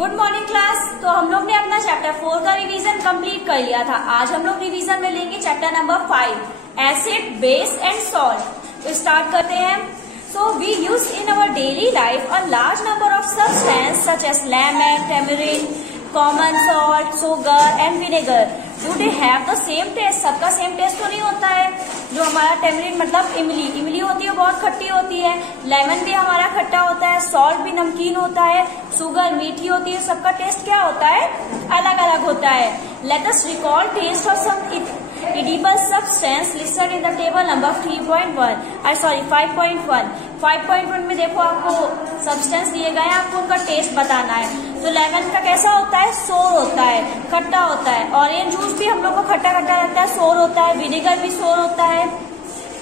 Good morning class. तो हम लोग ने अपना चैप्टर 4 का रिवीजन कंप्लीट कर लिया था। आज हम लोग रिवीजन में लेंगे chapter number 5, acid, base and salt. तो स्टार्ट करते हैं। So we use in our daily life a large number of substance such as lemon, tamarind, common salt, sugar and vinegar. Do they have the same taste? सबका same taste तो नहीं होता है। जो हमारा टैमरिंड मतलब इमली होती है, बहुत खट्टी होती है। लेमन भी हमारा खट्टा होता है। सॉल्ट भी नमकीन होता है। शुगर मीठी होती है। सबका टेस्ट क्या होता है? अलग अलग होता है। Let us recall taste of some edible substance listed in the table number 5.1 में देखो आपको सब्सटेंस दिए गए हैं, आपको उनका टेस्ट बताना है। तो लेमन का कैसा होता है? सोर होता है, खट्टा होता है। ऑरेंज जूस भी हम लोग को खट्टा खट्टा लगता है, सोर होता है। विनेगर भी सोर होता है।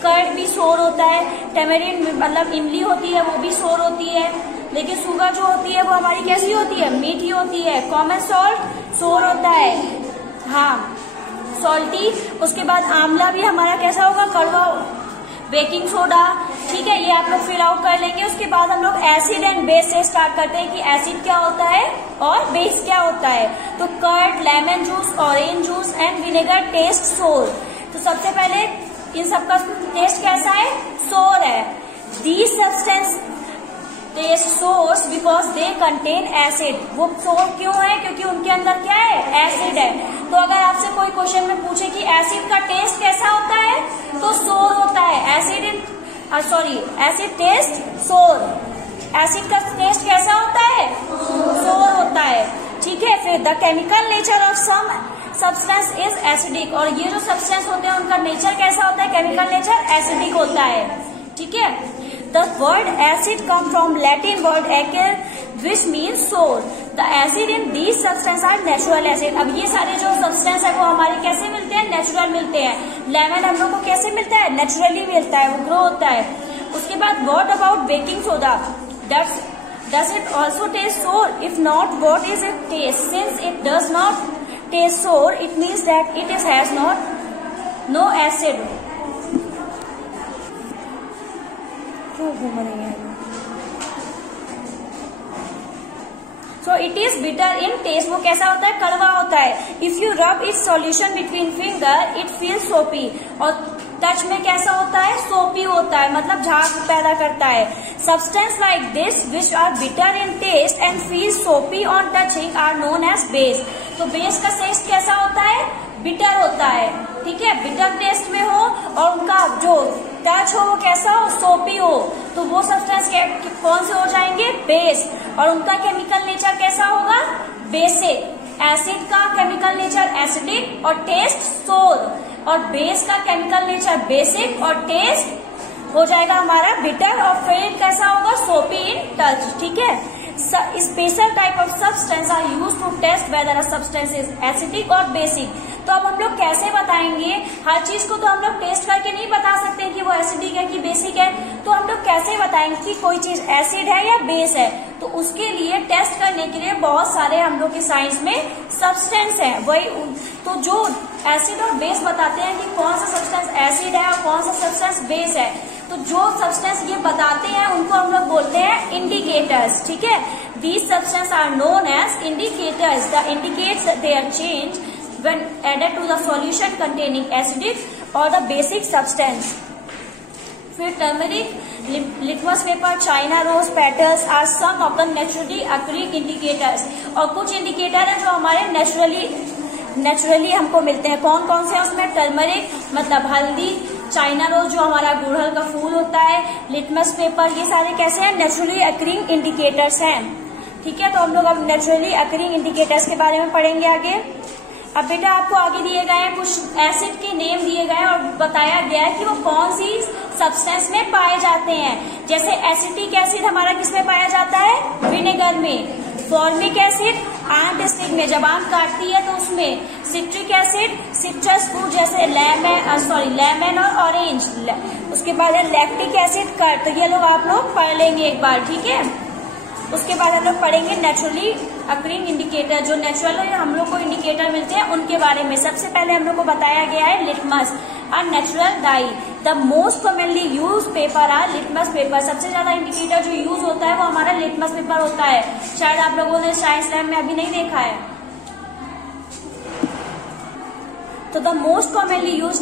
कर्ड भी सोर होता है। टैमरिंड मतलब इमली होती है, वो भी सोर होती है। लेकिन शुगर जो होती है वो हमारी कैसी होती है? मीठी होती है। कॉमन सॉल्ट सोर होता है, हाँ, सॉल्टी। उसके बाद आंवला भी हमारा कैसा होगा? कड़वा। बेकिंग सोडा, ठीक है, ये आप लोग फिल आउट कर लेंगे। उसके बाद हम लोग एसिड एंड बेस से स्टार्ट करते हैं कि एसिड क्या होता है और बेस क्या होता है। तो curd, lemon juice, orange juice and vinegar taste sour. तो सबसे पहले इन सबका टेस्ट कैसा है? सोर है। These substance taste sours because they contain acid. वो सोर क्यों है? क्योंकि उनके अंदर क्या है? एसिड है। तो अगर आपसे कोई क्वेश्चन में पूछे कि एसिड का टेस्ट कैसा होता है, तो सोर होता है। Acid taste sour. एसिड का टेस्ट कैसा होता है? सोर होता है, ठीक है। फिर the chemical nature of some substance is acidic. और ये जो सब्सटेंस होते हैं उनका नेचर कैसा होता है? केमिकल नेचर एसिडिक होता है, ठीक है। The word acid come from Latin word acid, which means sour. The acid in these substances are natural acid. अब ये सारे जो सब्सटेंस है वो हमारे कैसे मिलते हैं? नेचुरल मिलते हैं। लेमन हम लोग को कैसे मिलता है? नेचुरली मिलता है, वो ग्रो होता है। उसके बाद what about baking soda? Does it also taste sour? If not, what is its taste? Since it does not taste sour, it means that it has no acid. So it is bitter in taste. वो कैसा होता है? कड़वा होता है। If you rub its solution between finger, it feels soapy. और touch में कैसा होता है? सोपी होता है, मतलब झाग पैदा करता है। Substance like this which are bitter in taste and feel soapy on touching are known as base. तो बेस का टेस्ट कैसा होता है? बिटर होता है, ठीक है। बिटर टेस्ट में हो और उनका जो टच हो वो कैसा हो? सोपी हो। तो वो सब्सटेंस कौन से हो जाएंगे? बेस। और उनका केमिकल नेचर कैसा होगा? बेसिक। एसिड का केमिकल नेचर एसिडिक और टेस्ट सोर, और बेस का केमिकल नेचर बेसिक और टेस्ट हो जाएगा हमारा बिटर, और फिर कैसा होगा? सोपी इन टच, ठीक है। Special type of substance are use to test whether a substance is acidic और बेसिक। तो अब हम लोग कैसे बताएंगे? हर चीज को तो हम लोग टेस्ट करके नहीं बता सकते कि वो एसिडिक है कि बेसिक है। तो हम लोग कैसे बताएंगे कि कोई चीज एसिड है या बेस है? तो उसके लिए टेस्ट करने के लिए बहुत सारे हम लोग की साइंस में सब्सटेंस है। वही तो जो एसिड और बेस बताते हैं कि कौन सा सब्सटेंस एसिड है और कौन सा सब्सटेंस बेस है। तो जो सब्सटेंस ये बताते हैं उनको हम लोग बोलते हैं इंडिकेटर्स, ठीक है। These substance are known as indicators. The indicates their change when added to the solution containing acidic or the basic substance. फिर turmeric, litmus paper, China rose petals are some of the naturally occurring indicators. और कुछ indicator है जो हमारे naturally हमको मिलते हैं। कौन कौन से हैं उसमें? टर्मरिक मतलब हल्दी, चाइना रोज जो हमारा गुड़हल का फूल होता है, लिटमस पेपर, ये सारे कैसे हैं? नेचुरली अक्रिंग इंडिकेटर्स हैं, ठीक है। तो हम लोग अब नेचुरली अक्रिंग इंडिकेटर्स के बारे में पढ़ेंगे आगे। अब बेटा आपको आगे दिए गए हैं कुछ एसिड के नेम दिए गए हैं और बताया गया है कि वो कौन सी सब्सटेंस में पाए जाते हैं। जैसे एसिटिक एसिड हमारा किस में पाया जाता है? विनेगर में। फॉर्मिक एसिड आंत स्टिक में, जब आंत काटती है तो उसमें। सिट्रिक एसिड सिट्रस फ्रूट जैसे लेमन और ऑरेंज। उसके बाद है लैक्टिक एसिड कर्ड। तो ये लोग आप लोग पढ़ लेंगे एक बार, ठीक है। उसके बाद हम लोग पढ़ेंगे नेचुरली अक्रिंग इंडिकेटर। जो नेचुरल हम लोग को इंडिकेटर मिलते हैं उनके बारे में। सबसे पहले हम लोग को बताया गया है litmus. A natural dye. The most commonly use paper are litmus paper. सबसे ज्यादा इंडिकेटर जो यूज होता है वो हमारा लिटमस पेपर होता है। शायद आप लोगों ने साइंस लैब में अभी नहीं देखा है। तो the most commonly used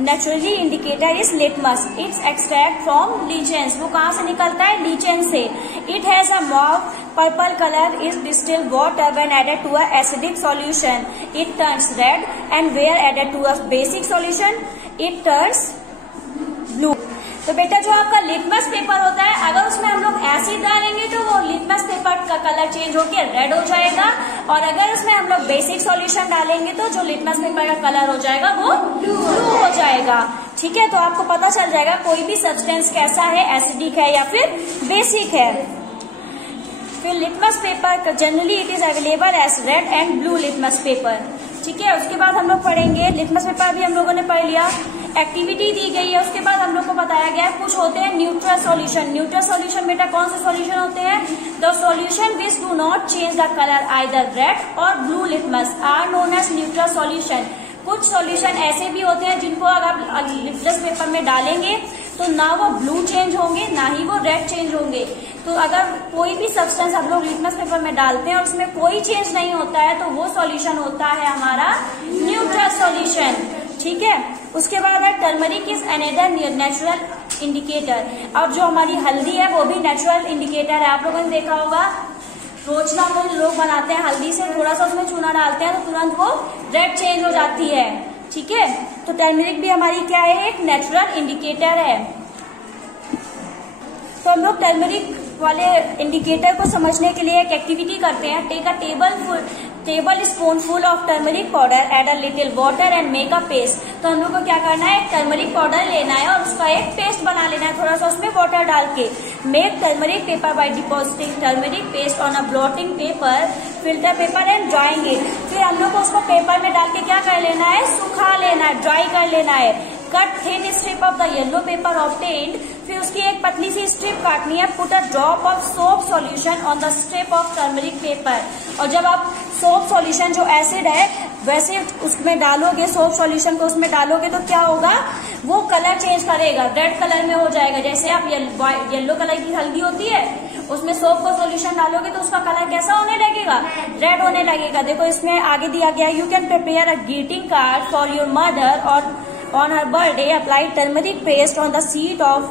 naturally indicator is litmus. It's extract from lichens. वो कहाँ से निकलता है? लीचेन से। It has a mauve purple colour is distilled water when added to a acidic solution it turns red and where added to a basic solution it turns blue. तो बेटा जो आपका लिटमस पेपर होता है, अगर उसमें हम लोग एसिड डालेंगे तो वो लिटमस पेपर का कलर चेंज होकर रेड हो जाएगा, और अगर उसमें हम लोग बेसिक सॉल्यूशन डालेंगे तो जो लिटमस पेपर का कलर हो जाएगा वो ब्लू हो जाएगा। ठीक है, तो आपको पता चल जाएगा कोई भी सब्सटेंस कैसा है, एसिडिक है या फिर बेसिक है। फिर litmus paper generally it is available as red and blue litmus paper. ठीक है, उसके बाद हम लोग पढ़ेंगे लिटमस पेपर। अभी हम लोगों ने पढ़ लिया, एक्टिविटी दी गई है। उसके बाद हम लोग को बताया गया है कुछ होते हैं न्यूट्रल सॉल्यूशन। न्यूट्रल सॉल्यूशन बेटा कौन से सॉल्यूशन होते हैं? The solution which do not change the colour either red और blue litmus are known as neutral solution. कुछ सॉल्यूशन ऐसे भी होते हैं जिनको अगर लिटमस पेपर में डालेंगे तो ना वो ब्लू चेंज होंगे ना ही वो रेड चेंज होंगे। तो अगर कोई भी सब्सटेंस हम लोग लिटमस पेपर में डालते हैं और उसमें कोई चेंज नहीं होता है तो वो सॉल्यूशन होता है हमारा न्यूट्रल सॉल्यूशन। ठीक है, उसके बाद है turmeric is another natural indicator. और जो हमारी हल्दी है वो भी नेचुरल इंडिकेटर है। आप लोगों ने देखा होगा रोजना में लोग बनाते हैं हल्दी से, थोड़ा सा उसमें चूना डालते हैं तो तुरंत वो रेड चेंज हो जाती है। ठीक है, तो टर्मरिक भी हमारी क्या है? एक नेचुरल इंडिकेटर है। तो हम लोग टर्मरिक वाले इंडिकेटर को समझने के लिए एक एक्टिविटी करते हैं। Take a table spoon full of turmeric powder, add a little water and make a paste. तो हम लोग को क्या करना है? टर्मरिक पाउडर लेना है और उसका एक पेस्ट बना लेना है, थोड़ा सा उसमें वाटर डाल के। Make turmeric paper by depositing turmeric paste on a blotting paper, filter paper and drawing it. फिर हम लोग को उसको पेपर में डाल के क्या कर लेना है? सुखा लेना है, ड्राई कर लेना है। Cut thin strip of the yellow paper obtained. फिर उसकी एक पतली सी स्ट्रिप काटनी है। Put a drop of soap solution on the strip of turmeric paper. और जब आप सोप सॉल्यूशन जो एसिड है वैसे उसमें डालोगे, सोप सॉल्यूशन को उसमें डालोगे तो क्या होगा? वो कलर चेंज करेगा, रेड कलर में हो जाएगा। जैसे आप येलो कलर की हल्दी होती है उसमें सोप को सॉल्यूशन डालोगे तो उसका कलर कैसा होने लगेगा? रेड होने लगेगा। देखो इसमें आगे दिया गया, you can prepare a greeting card for your mother और on her birthday, apply turmeric paste on the sheet of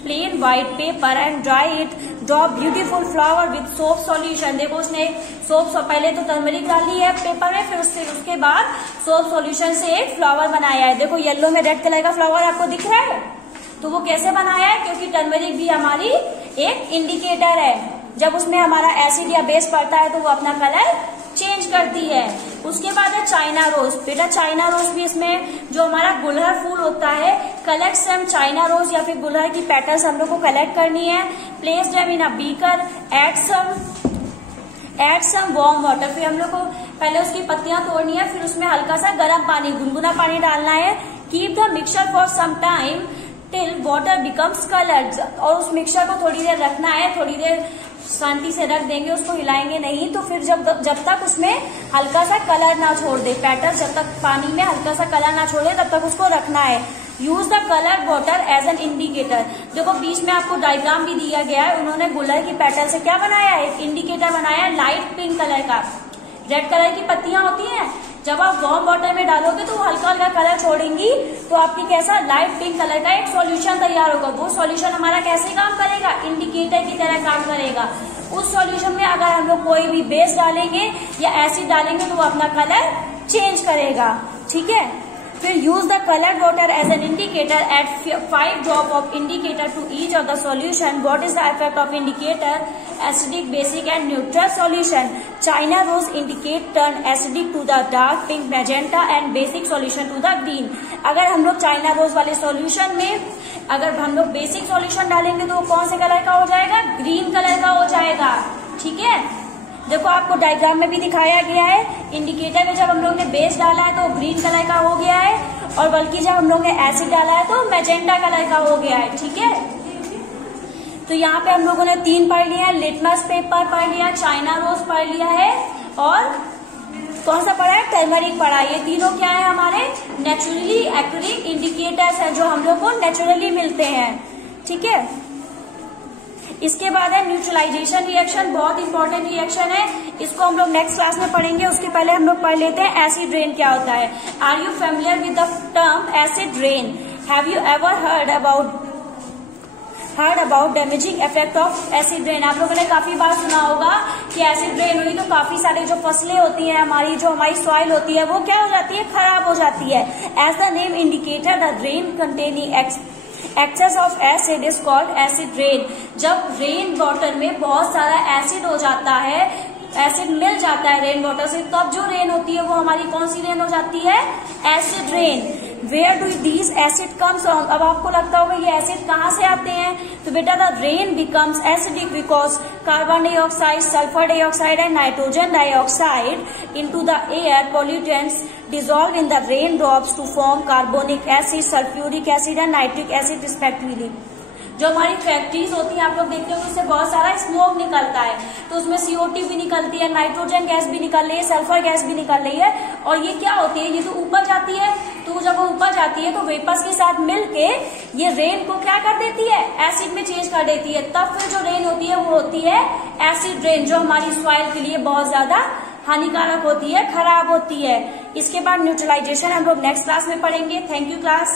plain white paper and dry it. Draw beautiful flower with soap solution. देखो उसने soap पहले तो turmeric डाली है paper में, फिर उसके बाद सोप सॉल्यूशन से एक फ्लावर बनाया है। देखो येलो में रेड कलर का फ्लावर आपको दिख रहा है, तो वो कैसे बनाया है? क्योंकि टर्मरिक भी हमारी एक इंडिकेटर है। जब उसमें हमारा एसिड या बेस पड़ता है तो वो अपना कलर चेंज करती है। उसके बाद है चाइना रोज। बेटा चाइना रोज भी इसमें जो हमारा गुलहर फूल होता है, कलेक्ट सम चाइना रोज या फिर गुलहर की पेटल्स हम लोग को कलेक्ट करनी है। Place them in a beaker, add some warm water. फिर हम लोग को पहले उसकी पत्तियां तोड़नी है, फिर उसमें हल्का सा गर्म पानी, गुनगुना पानी डालना है। Keep the mixture for some time till water becomes coloured. और उस मिक्सचर को थोड़ी देर रखना है, थोड़ी देर शांति से रख देंगे, उसको हिलाएंगे नहीं। तो फिर जब तक उसमें हल्का सा कलर ना छोड़ दे, पेटल जब तक पानी में हल्का सा कलर ना छोड़े तब तक उसको रखना है। Use the colour water as an indicator. देखो बीच में आपको डायग्राम भी दिया गया है, उन्होंने गुलहर की पेटल से क्या बनाया है? एक इंडिकेटर बनाया है लाइट पिंक कलर का। रेड कलर की पत्तियां होती हैं, जब आप वार्म वाटर में डालोगे तो वो हल्का हल्का कलर छोड़ेंगी, तो आपकी कैसा लाइट पिंक कलर का एक सॉल्यूशन तैयार होगा। वो सॉल्यूशन हमारा कैसे काम करेगा? इंडिकेटर की तरह काम करेगा। उस सॉल्यूशन में अगर हम लोग कोई भी बेस डालेंगे या एसिड डालेंगे तो वो अपना कलर चेंज करेगा। ठीक है, फिर use the coloured water as an indicator, add 5 drop of indicator to each of the solution. What is the effect of indicator? Acidic, basic and neutral solution. China rose indicate turn acidic to the dark pink, magenta and basic solution to the green. अगर हम लोग China rose वाले solution में अगर हम लोग basic solution डालेंगे तो वो कौन से कलर का हो जाएगा? ग्रीन कलर का हो जाएगा। ठीक है, देखो आपको डायग्राम में भी दिखाया गया है, इंडिकेटर में जब हम लोग ने बेस डाला है तो ग्रीन कलर का हो गया है, और बल्कि जब हम लोग ने एसिड डाला है तो मैजेंटा कलर का हो गया है। ठीक है, तो यहाँ पे हम लोगों ने 3 पढ़ लिया है, लिटमस पेपर पढ़ लिया, चाइना रोज पढ़ लिया है और कौन सा पढ़ा है, टर्मरिक पढ़ा है। ये तीनों क्या है हमारे नेचुरली एक्रिंग इंडिकेटर्स हैं जो हम लोग को नेचुरली मिलते हैं, ठीक है। इसके बाद है न्यूट्रलाइजेशन रिएक्शन, बहुत इंपॉर्टेंट रिएक्शन है, इसको हम लोग नेक्स्ट क्लास में पढ़ेंगे। उसके पहले हम लोग पढ़ लेते हैं एसिड रेन क्या होता है। Are you familiar with the term acid rain? Have you ever heard about damaging effect of acid rain? आप लोगों ने काफी बार सुना होगा कि एसिड रेन हुई तो काफी सारे जो फसलें होती हैं हमारी, जो हमारी सॉइल होती है, वो क्या हो जाती है, खराब हो जाती है। As the name indicator the rain containing excess of acid is called acid rain. जब रेन वाटर में बहुत सारा एसिड हो जाता है, एसिड मिल जाता है रेन वाटर से, तब जो रेन होती है वो हमारी कौन सी रेन हो जाती है, acid rain. Where do these acid comes from? अब आपको लगता होगा ये एसिड कहाँ से आते हैं, तो बेटा the rain becomes acidic because carbon dioxide, sulphur dioxide and nitrogen dioxide into the air pollutants dissolve in the raindrops to form carbonic acid, sulfuric acid and nitric acid respectively। जो हमारी factories होती हैं आप लोग देखते हो उससे बहुत सारा स्मोक निकलता है, तो उसमें CO2 भी निकलती है, नाइट्रोजन गैस भी निकल रही है, सल्फर गैस भी निकल रही है, और ये क्या होती है, ये तो ऊपर जाती है, तो जब वो ऊपर जाती है तो वेपर्स के साथ मिलके ये रेन को क्या कर देती है, एसिड में चेंज कर देती है। तब फिर जो रेन होती है वो होती है एसिड रेन, जो हमारी सॉइल के लिए बहुत ज्यादा हानिकारक होती है, खराब होती है। इसके बाद न्यूट्रलाइजेशन हम लोग नेक्स्ट क्लास में पढ़ेंगे। Thank you class.